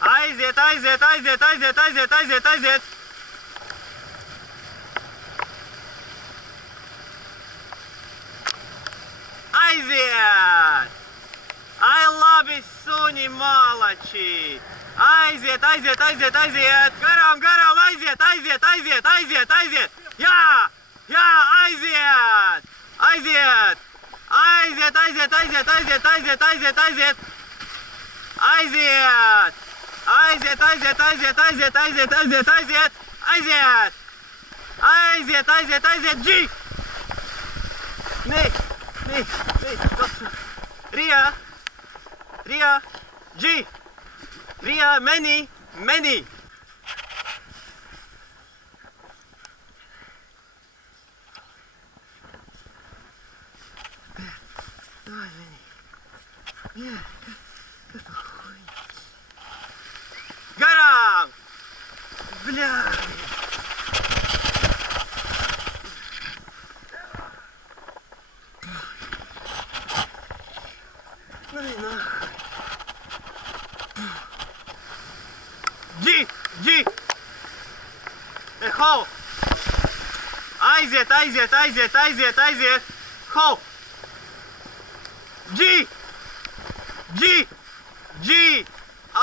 Aiziet, aiziet, aiziet, aiziet, aiziet, aiziet, aiziet. Aiziet! Ai, labi, suņi, malači! Aiziet, aiziet, aiziet, aiziet! Garām, garām, aiziet, aiziet, aiziet, aiziet, aiziet! Jā! Jā, aiziet! Aiziet! Aiziet, aiziet, aiziet, aiziet, aiziet, aiziet, aiziet! Aiziet! Aiziet, aiziet, aiziet, aiziet, aiziet, aiziet, aiziet! Aiziet! Aiziet, aiziet, aiziet, G! Nē, nē, nē, Ria! Ria! G! Ria, meni, meni! Давай, мени. Не, это хуйня. Гарам! Бля! Ну и нахуй. Джи! Джи! Хо! Aiziet, aiziet, aiziet, aiziet, aiziet! Ho! G! G! G!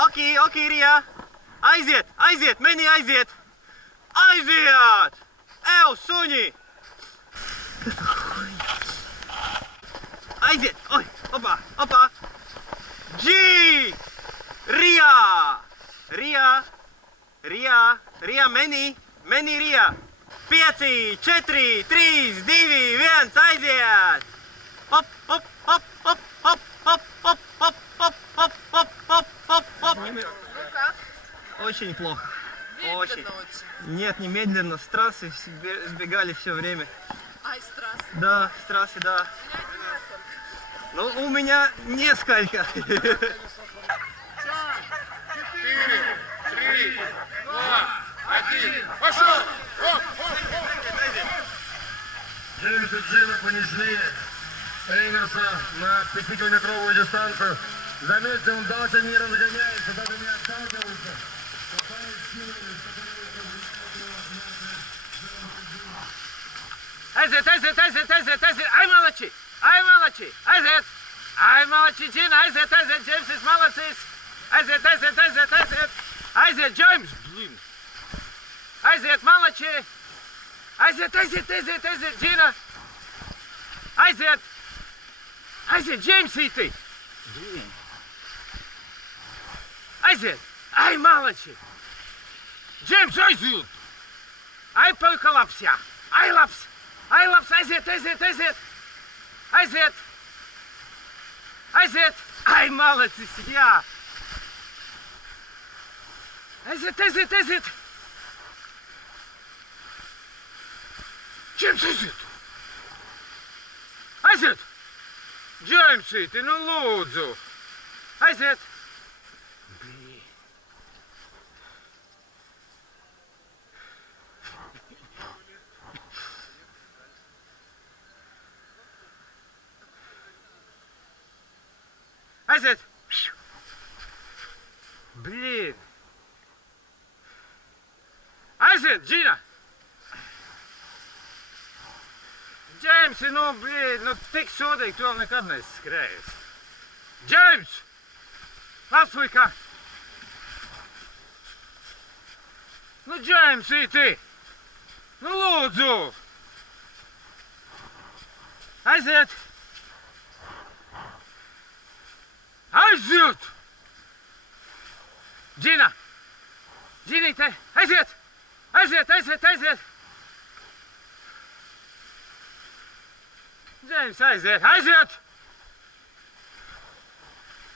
Ok, ok, Ria! Aiziet, aiziet, meni aiziet! Aiziet! Ew, suņi! Aiziet! Oi, opa, opa! G! Ria! Ria! Ria! Ria, meni! Meni, Ria! 5, 4, 3, 2, 1, aiziet! Hop, hop, hop, hop, hop, hop, hop, hop, hop, hop, hop, hop, hoп, хоп. Ну как? Очень плохо. Очень. Медленно очень. Нет, не медленно. С трассы сбегали все время. Ай, с трассы. Да, с трассы, да. Ну, у меня несколько. 4, 3, 2, 1, пошел! Хоп, хоп, хоп! Джеймс и Джина понесли Эйнерса на 5-километровую дистанцию. Заметьте, он дальше не разгоняется, даже не отталкивается. Aiziet! Ai, malači! Ai, malači! Aiziet! Ai, malači, Džina! Aiziet! Džeims ir malacis! Aiziet! Aiziet, Džeims! Blin! Aiziet, malači! Aiziet, Džina! Aiziet, Džeimsīti! Blin! Aiziet! Ai, malači! Džeims, aiziet! Ai, puika labs, jā! Ai, labs! Ai, labs, aiziet! Ai, malacis, jā! Aiziet! Džeims, aiziet! Džeimsīti, nu lūdzu! Aiziet! Aiziet! Blin! Aiziet, Džina! Džeims, nu, blin, nu tik sodīgi tu vēl nekad neesi skrējis. Džeims! Labs puika! Nu, Džeimsīti! Nu, lūdzu! Aiziet! Aiziet! Džina! Džinīte! Aiziet! Džeims, aiziet!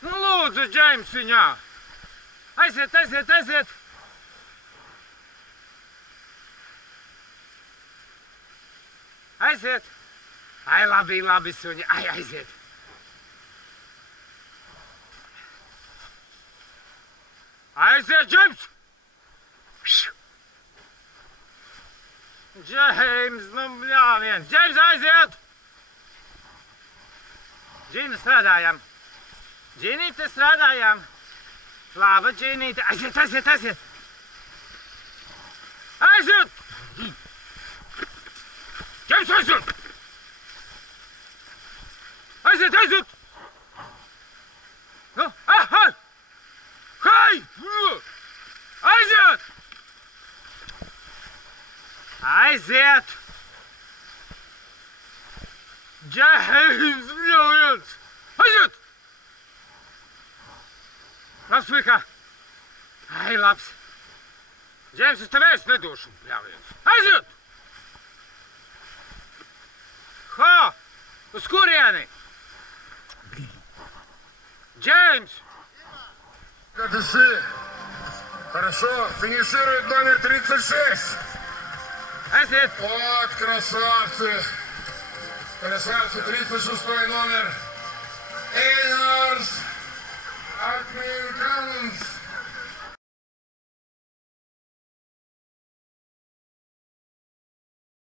Nu, lūdzu, Džeimsiņā! Aiziet! Aiziet! Ai, labi, suņi! Ai, aiziet! Aiziet, Džeims! Džeims, nu bļāviens! Džeims, aiziet! Džina, strādājam! Džinīte, strādājam! Labi, Džīnīte. Aiziet! Aiziet! Ķems, aiziet! Aiziet! Nu, Hai! Aiziet! Džeims, bļaujiens! Aiziet! Labs, puika! Ai, labs! Džeims, es tev ēst nedošu, bļaujiens! Aiziet! Ho! Uz kurieni? Джеймс! Дыши. Хорошо, финиширует номер 36. Aiziet! Вот, красавцы. Красавцы, 36 номер.